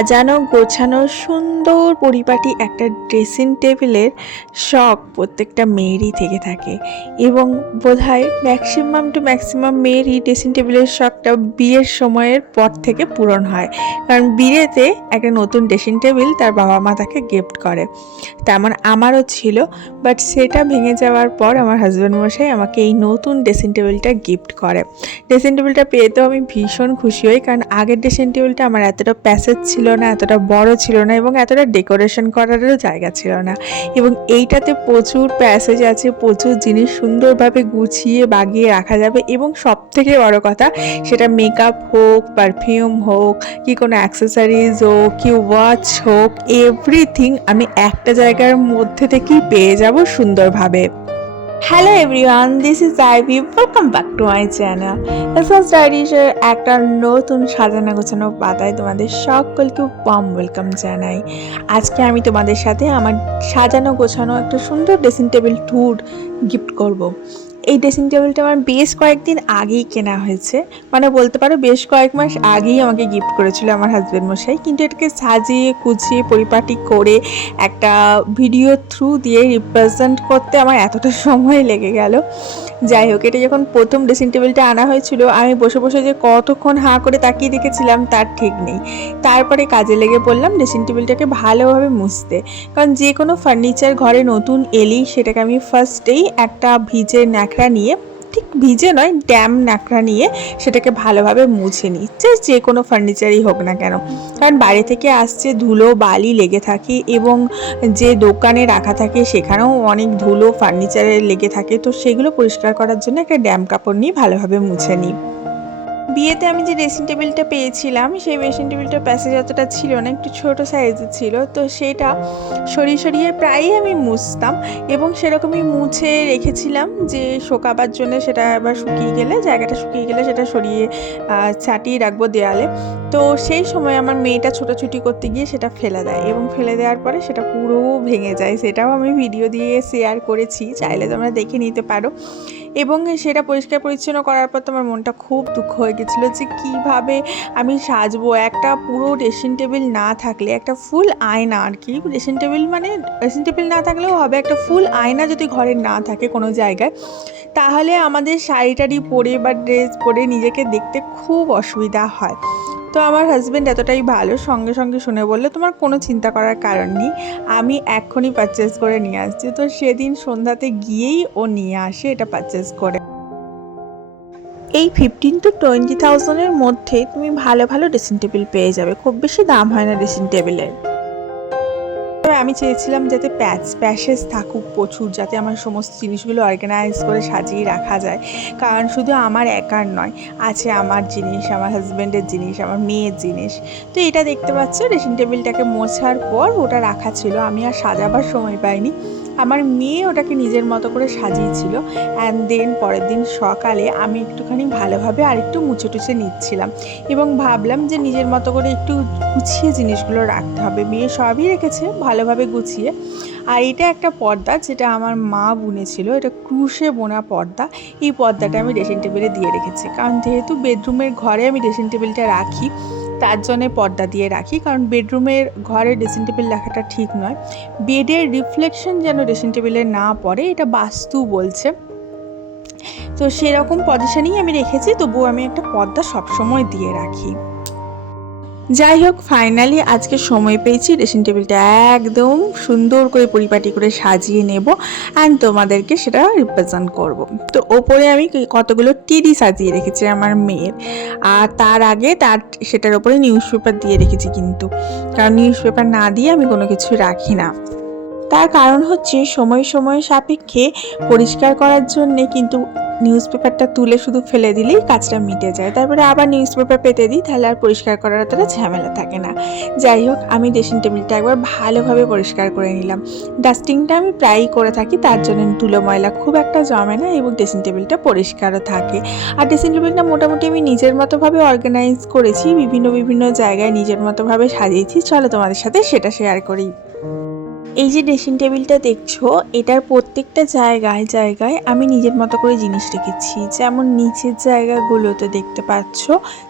সাজানো, গোছানো, সুন্দর পরিপাটি একটা ড্রেসিং টেবিলের শখ প্রত্যেকটা মেয়েরই থেকে থাকে। এবং বোধহয় ম্যাক্সিমাম টু ম্যাক্সিমাম মেয়েরই ড্রেসিং টেবিলের শখটা বিয়ের সময়ের পর থেকে পূরণ হয়। কারণ বিয়েতে একটা নতুন ড্রেসিং টেবিল তার বাবা মা তাকে গিফট করে। তেমন আমারও ছিল বাট সেটা ভেঙে যাওয়ার পর আমার হাজব্যান্ড মশাই আমাকে এই নতুন ড্রেসিং টেবিলটা গিফট করে। ড্রেসিং টেবিলটা পেয়েতেও আমি ভীষণ খুশি হই, কারণ আগের ড্রেসিং টেবিলটা আমার এতটা প্যাসেজ ছিল না, এতটা বড় ছিল না এবং এতটা ডেকোরেশন করারও জায়গা ছিল না। এবং এইটাতে প্রচুর প্যাসেজ আছে, প্রচুর জিনিস সুন্দরভাবে গুছিয়ে বাগিয়ে রাখা যাবে এবং সব থেকে বড় কথা, সেটা মেকআপ হোক পারফিউম হোক, কি কোনো অ্যাক্সেসরিজ হোক, কি ওয়াচ হোক এভরিথিং আমি একটা জায়গার মধ্যে থেকেই পেয়ে যাব সুন্দরভাবে। Hello everyone this is Ivy welcome back to my channel SS ডায়েরিজের একটা নতুন সাজানো গোছানো পাতায় তোমাদের সকলকে ওয়ার্ম ওয়েলকাম জানাই। আজকে আমি তোমাদের সাথে আমার সাজানো গোছানো একটা সুন্দর ড্রেসিং টেবিল ট্যুর গিফট করব। এই ড্রেসিং টেবিলটা আমার বেশ কয়েকদিন আগেই কেনা হয়েছে। মানে বলতে পারো বেশ কয়েক মাস আগেই আমাকে গিফট করেছিল আমার হাজব্যান্ড মশাই। কিন্তু এটাকে সাজিয়ে, কুচিয়ে, পরিপাটি করে একটা ভিডিও থ্রু দিয়ে রিপ্রেজেন্ট করতে আমার এতটা সময় লেগে গেল। যাই হোক, এটা যখন প্রথম ড্রেসিং টেবিলটা আনা হয়েছিল, আমি বসে বসে যে কতক্ষণ হাঁ করে তাকিয়ে দেখেছিলাম, তার ঠিক নেই। তারপরে কাজে লেগে পড়লাম ড্রেসিং টেবিলটাকে ভালোভাবে মুছতে। কারণ যে কোনো ফার্নিচার ঘরে নতুন এলেই সেটাকে আমি ফার্স্টেই একটা ভিজে ন্যাকড়া নিয়ে, ঠিক ভিজে নয়, ড্যাম ন্যাকড়া নিয়ে সেটাকে ভালোভাবে মুছে নিই। যে যে কোনো ফার্নিচারই হোক না কেন। কারণ বাইরে থেকে আসছে ধুলো, বালি লেগে থাকে এবং যে দোকানে রাখা থাকে সেখানেও অনেক ধুলো ফার্নিচারে লেগে থাকে। তো সেগুলো পরিষ্কার করার জন্য একটা ড্যাম কাপড় নিয়ে ভালোভাবে মুছে নিই। বিয়েতে আমি যে ড্রেসিং টেবিলটা পেয়েছিলাম, সেই ড্রেসিং টেবিলটার প্যাসেজ অতটা ছিল না, একটু ছোট সাইজের ছিল, তো সেটা সরিয়ে সরিয়ে প্রায়ই আমি মুছতাম এবং সেরকমই মুছে রেখেছিলাম যে শোকাবার জন্য সেটা আবার শুকিয়ে গেলে, জায়গাটা শুকিয়ে গেলে সেটা সরিয়ে চাটিয়ে রাখব দেয়ালে। তো সেই সময় আমার মেয়েটা ছোটাছুটি করতে গিয়ে সেটা ফেলে দেয় এবং ফেলে দেওয়ার পরে সেটা পুরো ভেঙে যায়। সেটাও আমি ভিডিও দিয়ে শেয়ার করেছি, চাইলে তোমরা দেখে নিতে পারো। এবং সেটা পরিষ্কার পরিচ্ছন্ন করার পর তোমার মনটা খুব দুঃখ হয়ে গেছিল যে কীভাবে আমি সাজবো? একটা পুরো ড্রেসিং টেবিল না থাকলে, একটা ফুল আয়না আর কি। ড্রেসিং টেবিল মানে ড্রেসিং টেবিল না থাকলেও হবে, একটা ফুল আয়না যদি ঘরে না থাকে কোনো জায়গায়, তাহলে আমাদের শাড়ি টাড়ি পরে বা ড্রেস পরে নিজেকে দেখতে খুব অসুবিধা হয়। তো আমার হাজব্যান্ড এতটাই ভালো সঙ্গে সঙ্গে শুনে বললে, তোমার কোনো চিন্তা করার কারণ নেই, আমি এক্ষুনি পারচেস করে নিয়ে আসছি। তো সেদিন সন্ধ্যাতে গিয়েই ও নিয়ে আসে এটা পারচেস করে। এই ফিফটিন টু টোয়েন্টি থাউজেন্ডের মধ্যে তুমি ভালো ভালো ড্রেসিং টেবিল পেয়ে যাবে, খুব বেশি দাম হয় না ড্রেসিং টেবিলের আমি চেয়েছিলাম যাতে প্যাচ প্যাসেজ থাকুক প্রচুর, যাতে আমার সমস্ত জিনিসগুলো অর্গানাইজ করে সাজিয়ে রাখা যায়। কারণ শুধু আমার একার নয়, আছে আমার জিনিস, আমার হাজব্যান্ডের জিনিস, আমার মেয়ের জিনিস। তো এটা দেখতে পাচ্ছ ড্রেসিং টেবিলটাকে মোছার পর ওটা রাখা ছিল। আমি আর সাজাবার সময় পাইনি। আমার মেয়ে ওটাকে নিজের মতো করে সাজিয়েছিল অ্যান্ড দেন পরের দিন সকালে আমি একটুখানি ভালোভাবে আরেকটু মুছে টুছে নিচ্ছিলাম এবং ভাবলাম যে নিজের মতো করে একটু গুছিয়ে জিনিসগুলো রাখতে হবে। মেয়ে সবই রেখেছে ভালোভাবে গুছিয়ে। আর এটা একটা পর্দা যেটা আমার মা বুনেছিল। এটা ক্রুশে বোনা পর্দা। এই পর্দাটা আমি ড্রেসিং টেবিলে দিয়ে রেখেছি। কারণ যেহেতু বেডরুমের ঘরে আমি ড্রেসিং টেবিলটা রাখি তার জন্যে পর্দা দিয়ে রাখি, কারণ বেডরুমের ঘরে ড্রেসিং টেবিল রাখাটা ঠিক নয়। বেডের রিফ্লেকশন যেন ড্রেসিং টেবিলে না পড়ে, এটা বাস্তু বলছে। তো সেরকম পজিশনেই আমি রেখেছি, তবুও আমি একটা পর্দা সবসময় দিয়ে রাখি। যাই হোক ফাইনালি আজকে সময় পেয়েছি ড্রেসিং টেবিলটা একদম সুন্দর করে পরিপাটি করে সাজিয়ে নেব অ্যান্ড তোমাদেরকে সেটা রিপ্রেজেন্ট করব। তো ওপরে আমি কতগুলো টিডি সাজিয়ে রেখেছি আমার মেয়ের। আর তার আগে তার সেটার ওপরে নিউজ পেপার দিয়ে রেখেছি কিন্তু। কারণ নিউজ পেপার না দিয়ে আমি কোনো কিছু রাখি না। তার কারণ হচ্ছে সময় সময় সাপেক্ষে পরিষ্কার করার জন্যে কিন্তু নিউজ পেপারটা তুলে শুধু ফেলে দিলেই কাজটা মিটে যায়। তারপরে আবার নিউজ পেপার পেতে দিই, তাহলে আর পরিষ্কার করার অতটা ঝামেলা থাকে না। যাই হোক, আমি ড্রেসিং টেবিলটা একবার ভালোভাবে পরিষ্কার করে নিলাম। ডাস্টিংটা আমি প্রায়ই করে থাকি, তার জন্য ধুলো ময়লা খুব একটা জমে না এবং ড্রেসিং টেবিলটা পরিষ্কারও থাকে। আর ড্রেসিং টেবিলটা মোটামুটি আমি নিজের মতোভাবে অর্গানাইজ করেছি, বিভিন্ন বিভিন্ন জায়গায় নিজের মতোভাবে সাজিয়েছি। চলো তোমাদের সাথে সেটা শেয়ার করি। এই যে ড্রেসিং টেবিলটা দেখছ, এটার প্রত্যেকটা জায়গায় জায়গায় আমি নিজের মতো করে জিনিস রেখেছি। যেমন নিচের জায়গাগুলোতে দেখতে পাচ্ছ,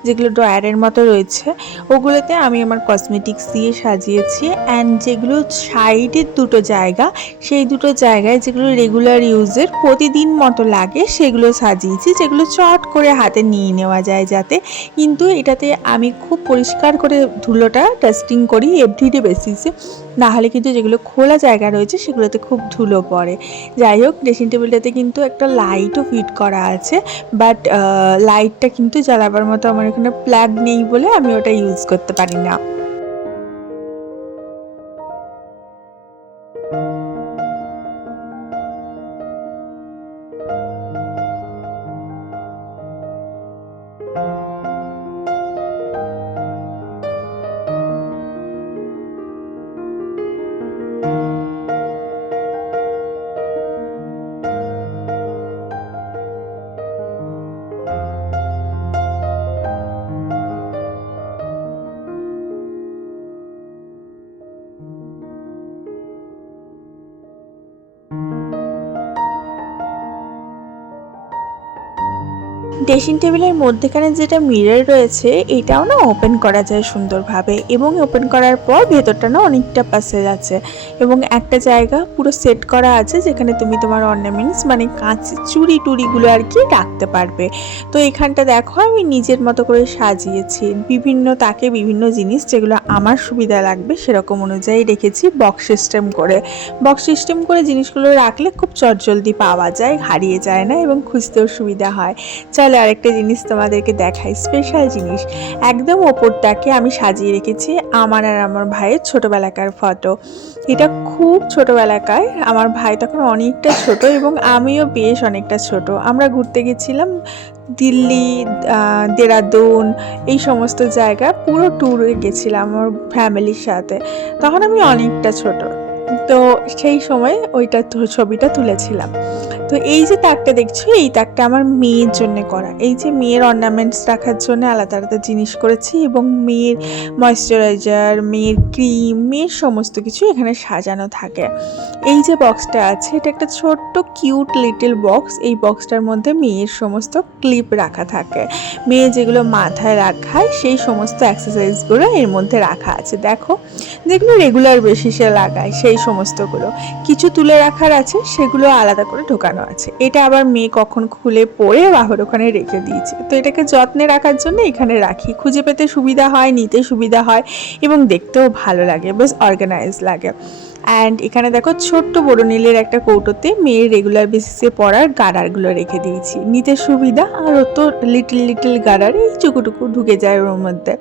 যেগুলো ড্রয়ারের মতো রয়েছে, ওগুলোতে আমি আমার কসমেটিক্স দিয়ে সাজিয়েছি। অ্যান্ড যেগুলো সাইডের দুটো জায়গা, সেই দুটো জায়গায় যেগুলো রেগুলার ইউজের প্রতিদিন মতো লাগে, সেগুলো সাজিয়েছি, যেগুলো চট করে হাতে নিয়ে নেওয়া যায় যাতে। কিন্তু এটাতে আমি খুব পরিষ্কার করে ধুলোটা ডাস্টিং করি এভরিডে বেসিসে না হলে কিন্তু যেগুলো খোলা জায়গা রয়েছে, সেগুলোতে খুব ধুলো পড়ে। যাই হোক ড্রেসিং টেবিলটাতে কিন্তু একটা লাইটও ফিট করা আছে বাট লাইটটা কিন্তু জ্বালাবার মতো আমার এখানে প্ল্যাগ নেই বলে আমি ওটা ইউজ করতে পারি না। ড্রেসিং টেবিলের মধ্যেখানে যেটা মিরর রয়েছে, এটাও না ওপেন করা যায় সুন্দরভাবে এবং ওপেন করার পর ভেতরটা না অনেকটা পাসেজ আছে এবং একটা জায়গা পুরো সেট করা আছে যেখানে তুমি তোমার অর্নামেন্টস মানে কাঁচ, চুড়ি টুড়িগুলো আর কি রাখতে পারবে। তো এখানটা দেখো আমি নিজের মতো করে সাজিয়েছি। বিভিন্ন তাকে বিভিন্ন জিনিস যেগুলো আমার সুবিধা লাগবে সেরকম অনুযায়ী রেখেছি বক্স সিস্টেম করে। বক্স সিস্টেম করে জিনিসগুলো রাখলে খুব চটজলদি পাওয়া যায়, হারিয়ে যায় না এবং খুঁজতেও সুবিধা হয়। আরেকটা জিনিস তোমাদেরকে দেখাই স্পেশাল জিনিস। একদম ওপরটাকে আমি সাজিয়ে রেখেছি আমার আর আমার ভাইয়ের ছোটোবেলাকার ফটো এটা খুব ছোটোবেলাকার, আমার ভাই তখন অনেকটা ছোট এবং আমিও বেশ অনেকটা ছোট। আমরা ঘুরতে গেছিলাম দিল্লি দেরাদুন, এই সমস্ত জায়গা, পুরো ট্যুরে গেছিলাম আমার ফ্যামিলির সাথে। তখন আমি অনেকটা ছোট। তো সেই সময় ওইটা ছবিটা তুলেছিলাম। তো এই যে তাকটা দেখছ, এই তাকটা আমার মেয়ের জন্য করা। এই যে মেয়ের অর্নামেন্টস রাখার জন্য আলাদা আলাদা জিনিস করেছি এবং মেয়ের ময়শ্চারাইজার মেয়ের ক্রিম মেয়ের সমস্ত কিছু এখানে সাজানো থাকে। এই যে বক্সটা আছে, এটা একটা ছোট্ট কিউট লিটল বক্স এই বক্সটার মধ্যে মেয়ের সমস্ত ক্লিপ রাখা থাকে। মেয়ে যেগুলো মাথায় রাখায়, সেই সমস্ত এক্সারসাইজগুলো এর মধ্যে রাখা আছে। দেখো, যেগুলো রেগুলার বেসিসে লাগায়, সেই সমস্তগুলো। কিছু তুলে রাখার আছে, সেগুলো আলাদা করে ঢোকানো আছে। এটা আবার মেয়ে কখন খুলে পড়ে বাহর ওখানে রেখে দিয়েছে। তো এটাকে যত্নে রাখার জন্য এখানে রাখি। খুঁজে পেতে সুবিধা হয়, নিতে সুবিধা হয় এবং দেখতেও ভালো লাগে, বেশ অর্গানাইজ লাগে। অ্যান্ড এখানে দেখো ছোট্ট বড় নীলের একটা কৌটোতে মেয়ের রেগুলার বেসিসে পরার গাডারগুলো রেখে দিয়েছি। নিতে সুবিধা আর তো লিটল লিটল গাডার এই চুকুটুকু ঢুকে যায় ওর মধ্যে।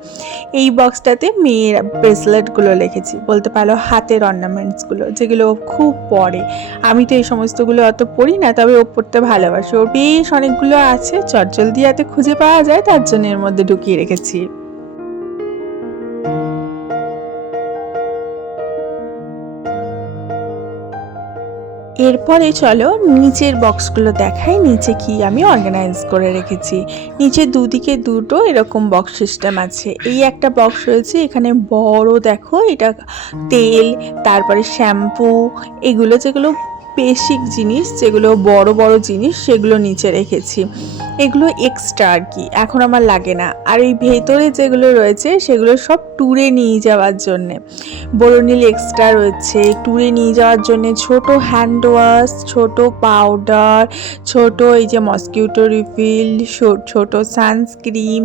এই বক্সটাতে মেয়ের ব্রেসলেটগুলো রেখেছি, বলতে পারো হাতের অর্নামেন্টসগুলো যেগুলো খুব পরে। আমি তো এই সমস্তগুলো অত পড়ি না, তবে ও পড়তে ভালোবাসে। ওর বেশ অনেকগুলো আছে, চটজলদি হাতে খুঁজে পাওয়া যায়, তার জন্য এর মধ্যে ঢুকিয়ে রেখেছি। এরপরে চলো নিচের বক্সগুলো দেখাই, নিচে কি আমি অর্গানাইজ করে রেখেছি। নিচে দুদিকে দুটো এরকম বক্স সিস্টেম আছে। এই একটা বক্স রয়েছে, এখানে বড় দেখো, এটা তেল, তারপরে শ্যাম্পু এগুলো যেগুলো বেসিক জিনিস, যেগুলো বড় বড় জিনিস, সেগুলো নিচে রেখেছি। এগুলো এক্সট্রা আর কি, এখন আমার লাগে না। আর এই ভেতরে যেগুলো রয়েছে, সেগুলো সব ট্যুরে নিয়ে যাওয়ার জন্যে। বরুণীল এক্সট্রা রয়েছে ট্যুরে নিয়ে যাওয়ার জন্য ছোট হ্যান্ড ওয়াশ ছোট পাউডার ছোট এই যে মসকিউটো রিফিল ছোট সানস্ক্রিন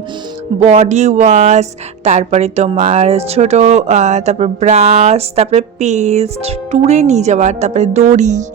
বডি ওয়াশ তারপরে তোমার ছোট তারপরে ব্রাশ তারপরে পেস্ট ট্যুরে নিয়ে যাওয়ার, তারপরে দড়ি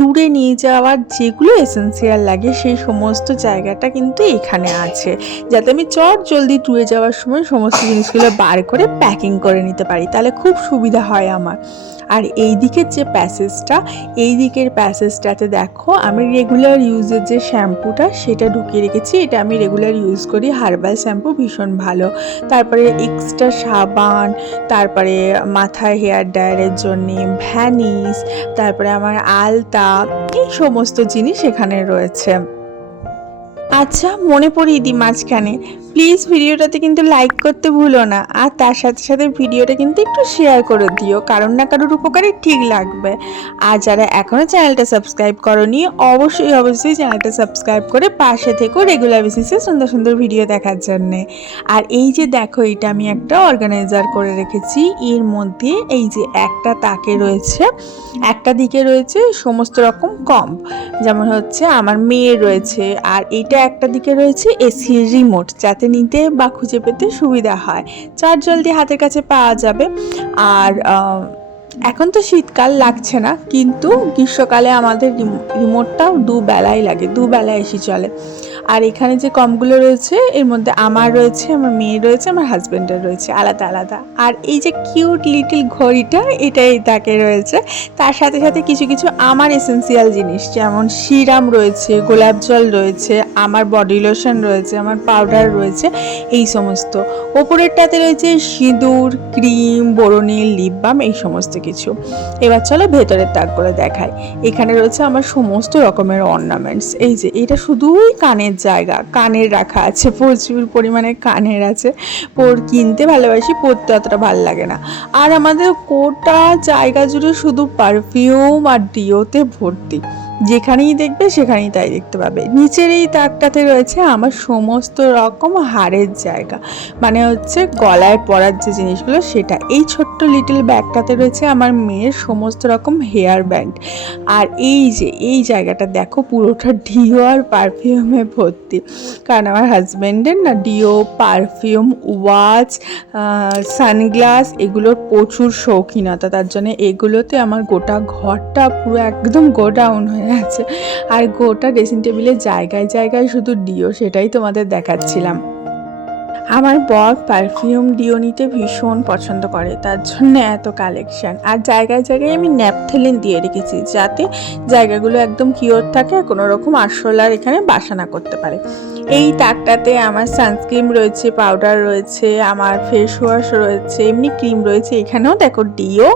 ট্যুরে নিয়ে যাওয়ার যেগুলো এসেন্সিয়াল লাগে, সেই সমস্ত জায়গাটা কিন্তু এখানে আছে। যাতে আমি চট জলদি ট্যুরে যাওয়ার সময় সমস্ত জিনিসগুলো বার করে প্যাকিং করে নিতে পারি, তাহলে খুব সুবিধা হয় আমার। আর এই দিকের যে প্যাসেজটা এই দিকের প্যাসেজটাতে দেখো, আমি রেগুলার ইউজের যে শ্যাম্পুটা সেটা ঢুকিয়ে রেখেছি। এটা আমি রেগুলার ইউজ করি হার্বাল শ্যাম্পু ভীষণ ভালো। তারপরে এক্সট্রা সাবান, তারপরে মাথায় হেয়ার ড্রায়ারের জন্যে ভ্যানিস তারপরে আমার আলতা এই সমস্ত জিনিস এখানে রয়েছে। আচ্ছা মনে পড়িয়ে দিই মাঝখানে। প্লিজ ভিডিওটাতে কিন্তু লাইক করতে ভুলো না। আর তার সাথে সাথে ভিডিওটা কিন্তু একটু শেয়ার করে দিও, কারণ না কারোর উপকারে ঠিক লাগবে। আর যারা এখনও চ্যানেলটা সাবস্ক্রাইব করনি, অবশ্যই অবশ্যই চ্যানেলটা সাবস্ক্রাইব করে পাশে থেকেও রেগুলার বেসিসে সুন্দর সুন্দর ভিডিও দেখার জন্যে। আর এই যে দেখো, এটা আমি একটা অর্গানাইজার করে রেখেছি। এর মধ্যে এই যে একটা তাকে রয়েছে, একটা দিকে রয়েছে সমস্ত রকম কম যেমন হচ্ছে আমার মেয়ের রয়েছে, আর এটা একটা দিকে রয়েছে এসির রিমোট, যাতে নিতে বা খুঁজে পেতে সুবিধা হয়। চার জলদি হাতের কাছে পাওয়া যাবে। আর এখন তো শীতকাল লাগছে না, কিন্তু গ্রীষ্মকালে আমাদের রিমো- রিমোটটাও দুবেলাই লাগে দুবেলায় এসে চলে। আর এখানে যে কমগুলো রয়েছে, এর মধ্যে আমার রয়েছে, আমার মেয়ের রয়েছে, আমার হাজব্যান্ডের রয়েছে, আলাদা আলাদা। আর এই যে কিউট লিটিল ঘড়িটা, এটাই তাকে রয়েছে। তার সাথে সাথে কিছু কিছু আমার এসেন্সিয়াল জিনিস, যেমন সিরাম রয়েছে, গোলাপ জল রয়েছে, আমার বডি লোশন রয়েছে, আমার পাউডার রয়েছে, এই সমস্ত। ওপরেরটাতে রয়েছে সিঁদুর, ক্রিম বোরোনিল লিপ বাম এই সমস্ত কিছু। এবার চলো ভেতরের তাকগুলো দেখাই। এখানে রয়েছে আমার সমস্ত রকমের অর্নামেন্টস এই যে, এটা শুধুই কানের জায়গা। কানের রাখা আছে, প্রচুর পরিমাণে কানের আছে। পর কিনতে ভালোবাসি, পরতে অতটা ভালো লাগে না। আর আমাদের কোটা জায়গা জুড়ে শুধু পারফিউম আর ডিওতে ভর্তি। যেখানেই দেখবে, সেখানেই তাই দেখতে পাবে। নিচের এই তাকটাতে রয়েছে আমার সমস্ত রকম হাড়ের জায়গা। মানে হচ্ছে গলায় পরার যে জিনিসগুলো, সেটা। এই ছোট্ট লিটল ব্যাগটাতে রয়েছে আমার মেয়ের সমস্ত রকম হেয়ার ব্যান্ড আর এই যে, এই জায়গাটা দেখো, পুরোটা ডিও আর পারফিউমে ভর্তি। কারণ আমার হাজব্যান্ডের না ডিও পারফিউম ওয়াচ সানগ্লাস এগুলোর প্রচুর শৌখিনতা। তার জন্য এগুলোতে আমার গোটা ঘরটা পুরো একদম গোডাউন হয়ে আছে। আর গোটা ড্রেসিং টেবিলের জায়গায় জায়গায় শুধু ডিও সেটাই তোমাদের দেখাচ্ছিলাম। আমার বর পারফিউম ডিও নিতে ভীষণ পছন্দ করে, তার জন্য এত কালেকশন আর জায়গায় জায়গায় আমি ন্যাপথেলিন দিয়ে রেখেছি, যাতে জায়গাগুলো একদম কিওর থাকে আর কোনো রকম আরশোলার এখানে বাসা না করতে পারে। এই তাকটাতে আমার সানস্ক্রিন রয়েছে পাউডার রয়েছে, আমার ফেস ওয়াশ রয়েছে, এমনি ক্রিম রয়েছে, এখানেও দেখো ডিও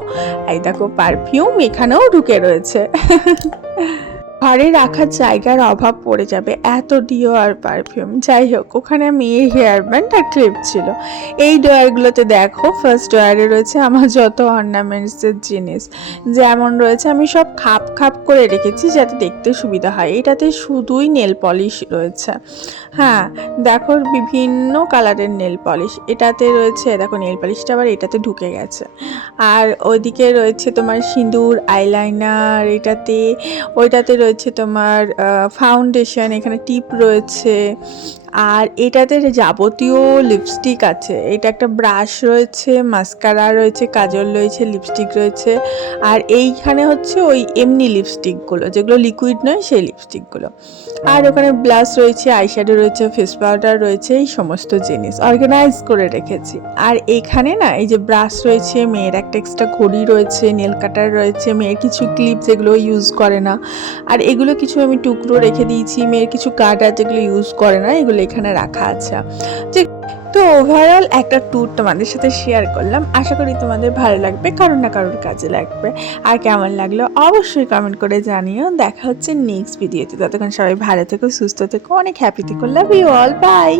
আর দেখো পারফিউম এখানেও ঢুকে রয়েছে। ঘরে রাখার জায়গার অভাব পড়ে যাবে। এত ডিও আর পারফিউম যাই হোক, ওখানে আমি এই হেয়ার ব্যান্ড আর ক্লিপ ছিল। এই ডয়ারগুলোতে দেখো ফার্স্ট ডয়ারে রয়েছে আমার যত অর্নামেন্টসের জিনিস। যেমন রয়েছে, আমি সব খাপ খাপ করে রেখেছি যাতে দেখতে সুবিধা হয়। এটাতে শুধুই নেল পলিশ রয়েছে। হ্যাঁ দেখো বিভিন্ন কালারের নেল পলিশ এটাতে রয়েছে, দেখো নেল পলিশটা আবার এটাতে ঢুকে গেছে। আর ওইদিকে রয়েছে তোমার সিঁদুর আইলাইনার এটাতে, ওইটাতে রয়েছে তোমার ফাউন্ডেশন এখানে টিপ রয়েছে। আর এটাতে যাবতীয় লিপস্টিক আছে। এটা একটা ব্রাশ রয়েছে মাস্কারা রয়েছে কাজল রয়েছে লিপস্টিক রয়েছে। আর এইখানে হচ্ছে ওই এমনি লিপস্টিকগুলো যেগুলো লিকুইড নয় সেই লিপস্টিকগুলো আর ওখানে ব্লাশ রয়েছে আইশ্যাডো রয়েছে ফেস পাউডার রয়েছে এই সমস্ত জিনিস অর্গানাইজ করে রেখেছি। আর এখানে না এই যে ব্রাশ রয়েছে মেয়ের একটা এক্সট্রা ঘড়ি রয়েছে নেল কাটার রয়েছে মেয়ের কিছু ক্লিপ যেগুলো ইউজ করে না। আর এগুলো কিছু আমি টুকরো রেখে দিয়েছি, মেয়ের কিছু কাটা যেগুলো ইউজ করে না, এগুলো এখানে রাখা আছে। যে, তো ওভারঅল একটা ট্যুর তোমাদের সাথে শেয়ার করলাম। আশা করি তোমাদের ভালো লাগবে, কারোর না কারোর কাজে লাগবে। আর কেমন লাগল অবশ্যই কমেন্ট করে জানিও। দেখা হচ্ছে নেক্সট ভিডিওতে ততক্ষণ সবাই ভালো থেকো, সুস্থ থেকো, অনেক হ্যাপি থেকো। Love you all by